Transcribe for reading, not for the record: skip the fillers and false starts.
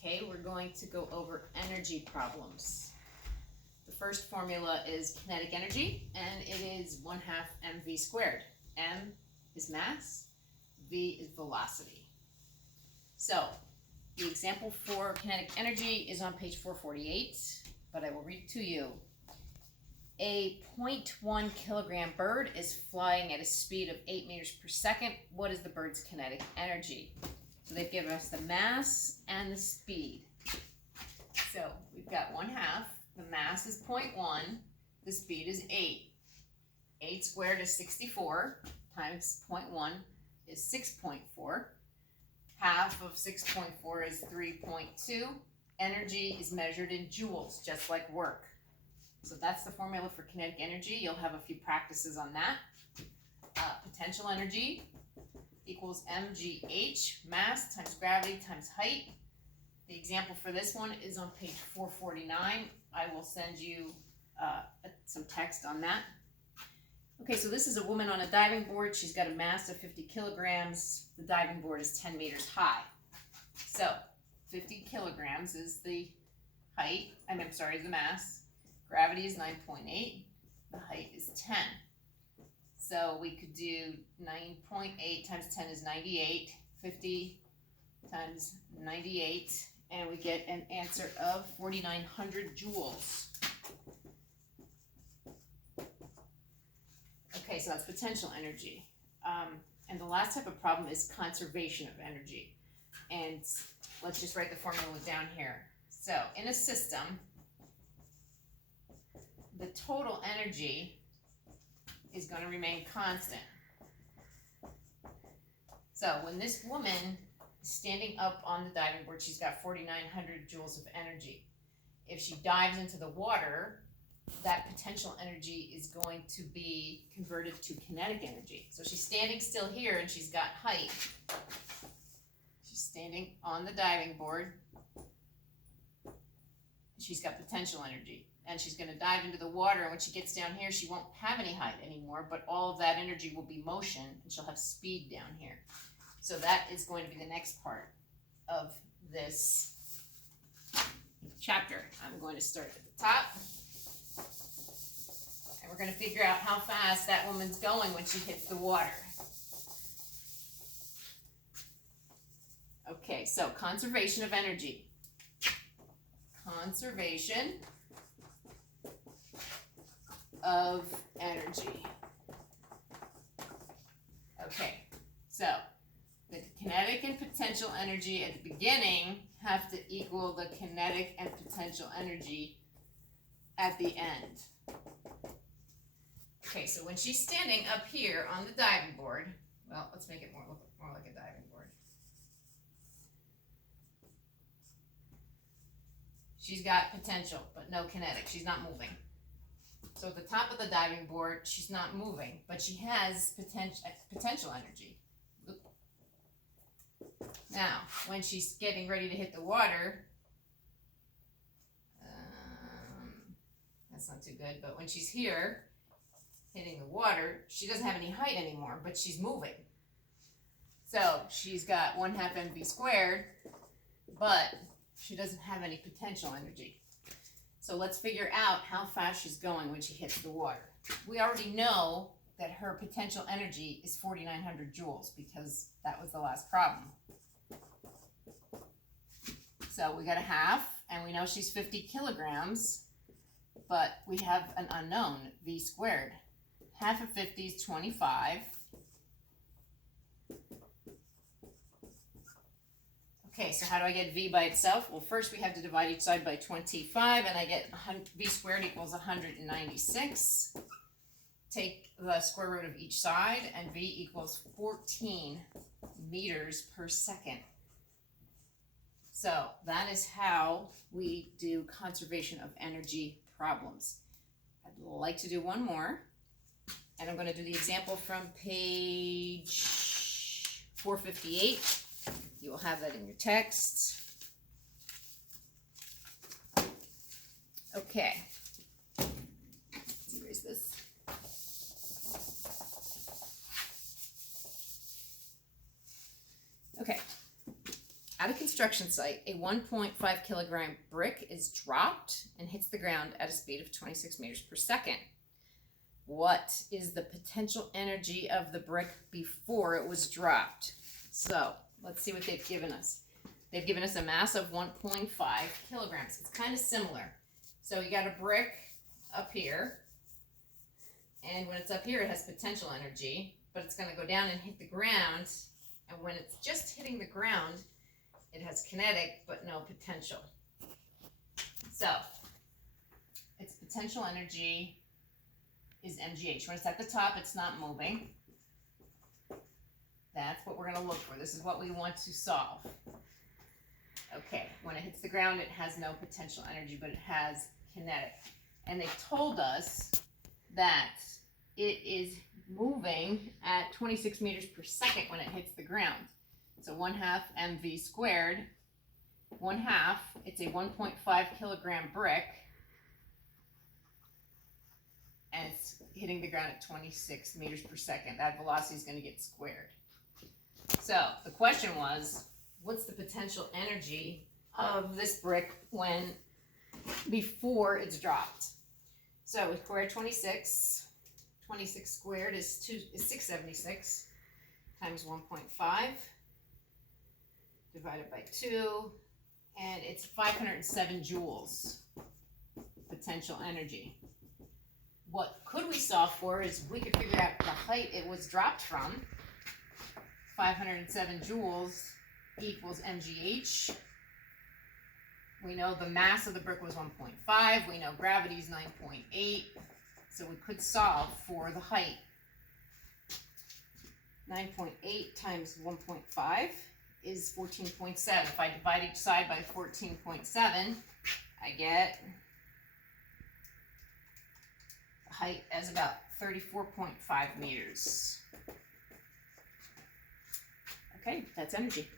Okay, we're going to go over energy problems. The first formula is kinetic energy, and it is 1/2 mv squared. M is mass, v is velocity. So, the example for kinetic energy is on page 448, but I will read it to you. A 0.1 kilogram bird is flying at a speed of 8 meters per second. What is the bird's kinetic energy? So they've given us the mass and the speed. So we've got 1/2. The mass is 0.1. The speed is 8. 8 squared is 64 times 0.1 is 6.4. Half of 6.4 is 3.2. Energy is measured in joules, just like work. So that's the formula for kinetic energy. You'll have a few practices on that. Potential energy equals mgh, mass times gravity times height. The example for this one is on page 449. I will send you some text on that. Okay, so this is a woman on a diving board. She's got a mass of 50 kilograms. The diving board is 10 meters high. So 50 kilograms is the height, the mass. Gravity is 9.8. The height is 10. So we could do 9.8 times 10 is 98. 50 times 98. And we get an answer of 4,900 joules. Okay, so that's potential energy. And the last type of problem is conservation of energy. And let's just write the formula down here. So in a system, the total energy is going to remain constant. So when this woman is standing up on the diving board, she's got 4,900 joules of energy. If she dives into the water, that potential energy is going to be converted to kinetic energy. So she's standing still here and she's got height. She's standing on the diving board. She's got potential energy. And she's going to dive into the water, and when she gets down here, she won't have any height anymore, but all of that energy will be motion, and she'll have speed down here. So that is going to be the next part of this chapter. I'm going to start at the top, and we're going to figure out how fast that woman's going when she hits the water. Okay, so conservation of energy. Conservation of energy. Okay, so the kinetic and potential energy at the beginning have to equal the kinetic and potential energy at the end. Okay, so when she's standing up here on the diving board, well, let's make it more like a diving board. She's got potential, but no kinetic. She's not moving. So at the top of the diving board, she's not moving, but she has potential energy. Now, when she's getting ready to hit the water, that's not too good, but when she's here, hitting the water, she doesn't have any height anymore, but she's moving. So she's got 1/2 mv squared, but she doesn't have any potential energy. So let's figure out how fast she's going when she hits the water. We already know that her potential energy is 4,900 joules because that was the last problem. So we got 1/2, and we know she's 50 kilograms, but we have an unknown, v squared. 1/2 of 50 is 25. Okay, so how do I get v by itself? Well, first we have to divide each side by 25, and I get v squared equals 196. Take the square root of each side, and v equals 14 meters per second. So that is how we do conservation of energy problems. I'd like to do one more, and I'm going to do the example from page 458. You will have that in your text. Okay. Let's erase this. Okay. At a construction construction site, a 1.5 kilogram brick is dropped and hits the ground at a speed of 26 meters per second. What is the potential energy of the brick before it was dropped? So let's see what they've given us. They've given us a mass of 1.5 kilograms. It's kind of similar. So you got a brick up here, and when it's up here, it has potential energy, but it's going to go down and hit the ground, and when it's just hitting the ground, it has kinetic but no potential. So its potential energy is mgh. When it's at the top, it's not moving. That's what we're going to look for. This is what we want to solve. Okay, when it hits the ground, it has no potential energy, but it has kinetic. And they told us that it is moving at 26 meters per second when it hits the ground. So 1/2 mv squared. 1/2, it's a 1.5 kilogram brick, and it's hitting the ground at 26 meters per second. That velocity is going to get squared. So the question was, what's the potential energy of this brick before it's dropped? So we squared 26. 26 squared is 676 times 1.5 divided by 2, and it's 507 joules potential energy. What could we solve for is we could figure out the height it was dropped from. 507 joules equals mgh. We know the mass of the brick was 1.5. We know gravity is 9.8. So we could solve for the height. 9.8 times 1.5 is 14.7. If I divide each side by 14.7, I get the height as about 34.5 meters. Okay, that's energy.